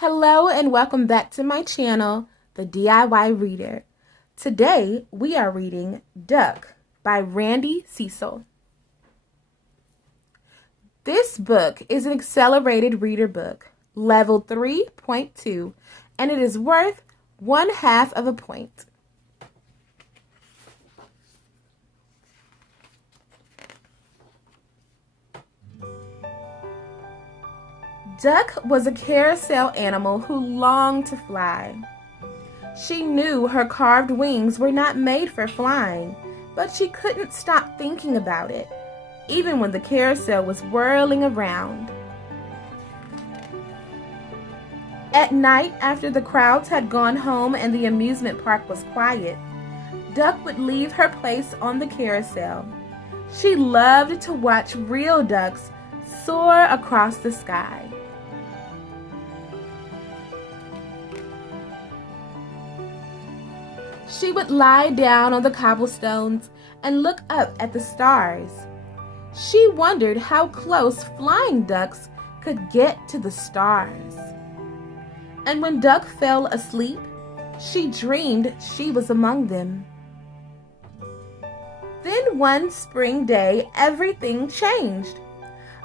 Hello and welcome back to my channel, the D.I.Y. Reader. Today we are reading Duck by Cecil. This book is an accelerated reader book, level 3.2, and it is worth 1/2 of a point. Duck was a carousel animal who longed to fly. She knew her carved wings were not made for flying, but she couldn't stop thinking about it, even when the carousel was whirling around. At night, after the crowds had gone home and the amusement park was quiet, Duck would leave her place on the carousel. She loved to watch real ducks soar across the sky. She would lie down on the cobblestones and look up at the stars. She wondered how close flying ducks could get to the stars. And when Duck fell asleep, she dreamed she was among them. Then one spring day, everything changed.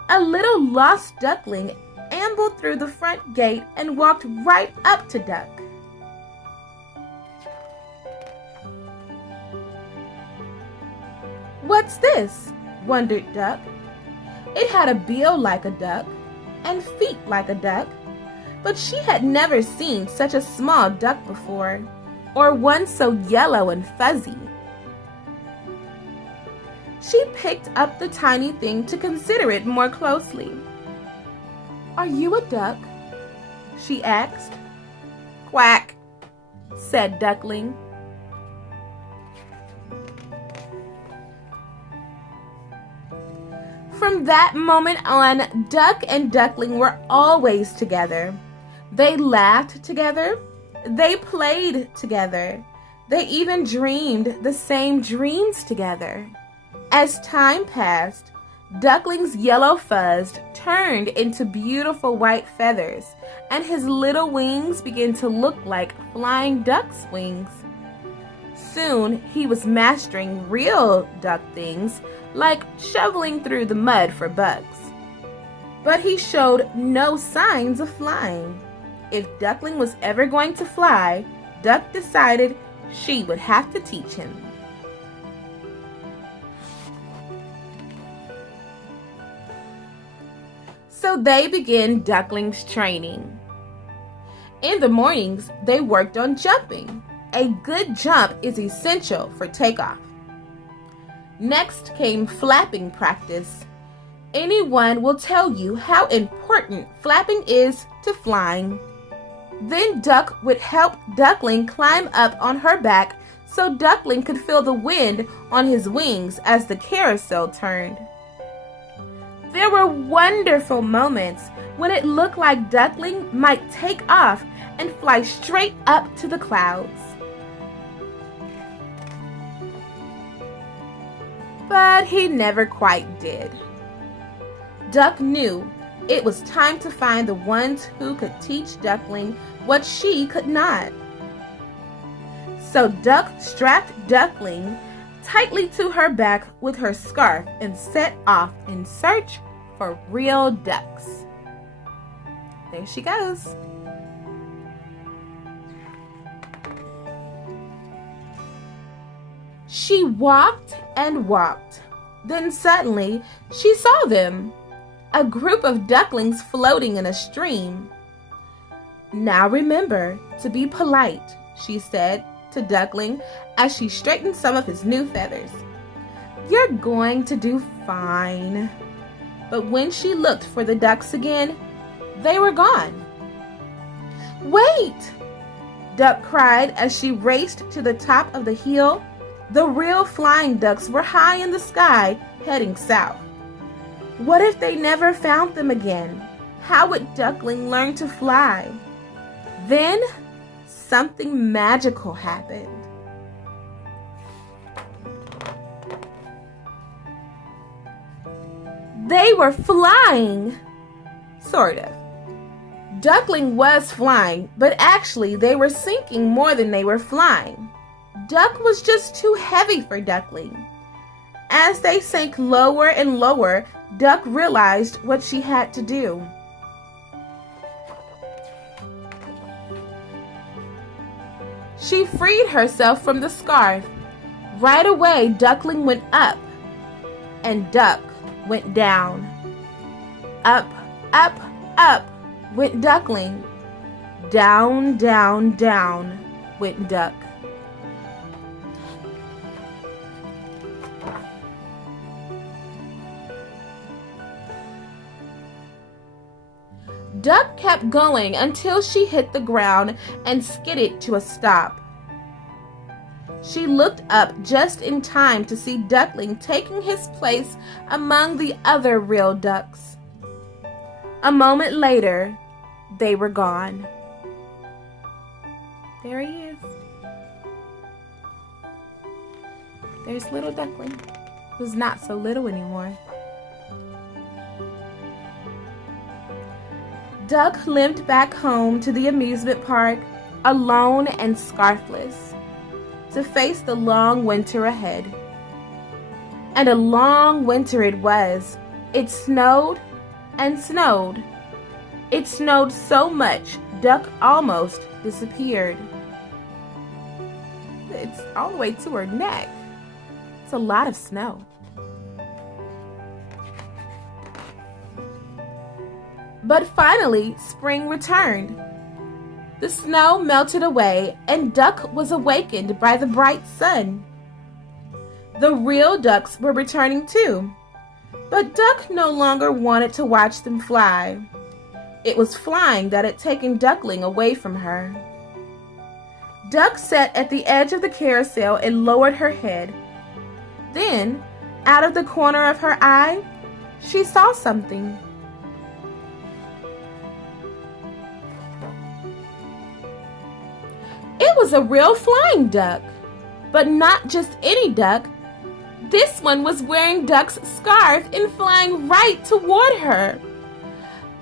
A little lost duckling ambled through the front gate and walked right up to Duck. "What's this?" wondered Duck. It had a bill like a duck and feet like a duck, but she had never seen such a small duck before, or one so yellow and fuzzy. She picked up the tiny thing to consider it more closely. "Are you a duck?" she asked. "Quack," said Duckling. From that moment on, Duck and Duckling were always together. They laughed together. They played together. They even dreamed the same dreams together. As time passed, Duckling's yellow fuzz turned into beautiful white feathers, and his little wings began to look like flying duck's wings. Soon, he was mastering real duck things, like shoveling through the mud for bugs. But he showed no signs of flying. If Duckling was ever going to fly, Duck decided she would have to teach him. So they began Duckling's training. In the mornings, they worked on jumping. A good jump is essential for takeoff. Next came flapping practice. Anyone will tell you how important flapping is to flying. Then Duck would help Duckling climb up on her back so Duckling could feel the wind on his wings as the carousel turned. There were wonderful moments when it looked like Duckling might take off and fly straight up to the clouds. But he never quite did. Duck knew it was time to find the ones who could teach Duckling what she could not. So Duck strapped Duckling tightly to her back with her scarf and set off in search for real ducks. There she goes. She walked and walked. Then suddenly she saw them, a group of ducklings floating in a stream. "Now remember to be polite," she said to Duckling as she straightened some of his new feathers. "You're going to do fine." But when she looked for the ducks again, they were gone. "Wait!" Duck cried as she raced to the top of the hill. The real flying ducks were high in the sky, heading south. What if they never found them again? How would Duckling learn to fly? Then, something magical happened. They were flying! Sort of. Duckling was flying, but actually they were sinking more than they were flying. Duck was just too heavy for Duckling. As they sank lower and lower, Duck realized what she had to do. She freed herself from the scarf. Right away, Duckling went up, and Duck went down. Up, up, up went Duckling. Down, down, down went Duck. Duck kept going until she hit the ground and skidded to a stop. She looked up just in time to see Duckling taking his place among the other real ducks. A moment later, they were gone. There he is. There's little Duckling, who's not so little anymore. Duck limped back home to the amusement park, alone and scarfless, to face the long winter ahead. And a long winter it was. It snowed and snowed. It snowed so much, Duck almost disappeared. It's all the way to her neck. It's a lot of snow. But finally, spring returned. The snow melted away, and Duck was awakened by the bright sun. The real ducks were returning too, but Duck no longer wanted to watch them fly. It was flying that had taken Duckling away from her. Duck sat at the edge of the carousel and lowered her head. Then, out of the corner of her eye, she saw something. It was a real flying duck, but not just any duck. This one was wearing Duck's scarf and flying right toward her.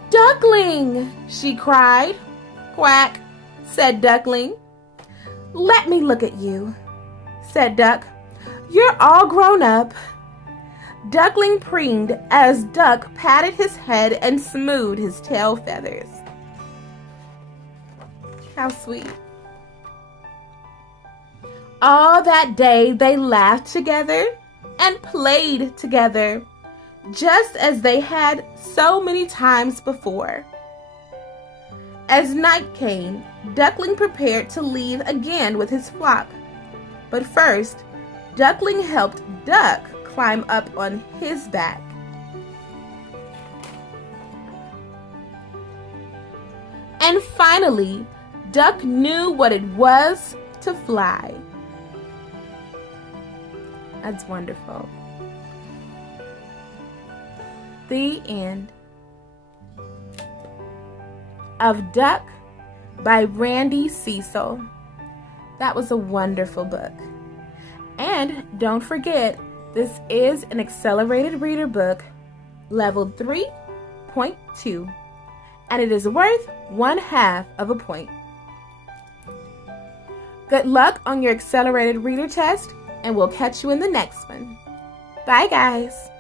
"Duckling!" she cried. "Quack," said Duckling. "Let me look at you," said Duck. "You're all grown up." Duckling preened as Duck patted his head and smoothed his tail feathers. How sweet. All that day they laughed together and played together, just as they had so many times before. As night came, Duckling prepared to leave again with his flock. But first, Duckling helped Duck climb up on his back. And finally, Duck knew what it was to fly. That's wonderful. The end of Duck by Randy Cecil. That was a wonderful book. And don't forget, this is an accelerated reader book, level 3.2, and it is worth 1/2 of a point. Good luck on your accelerated reader test, and we'll catch you in the next one. Bye, guys.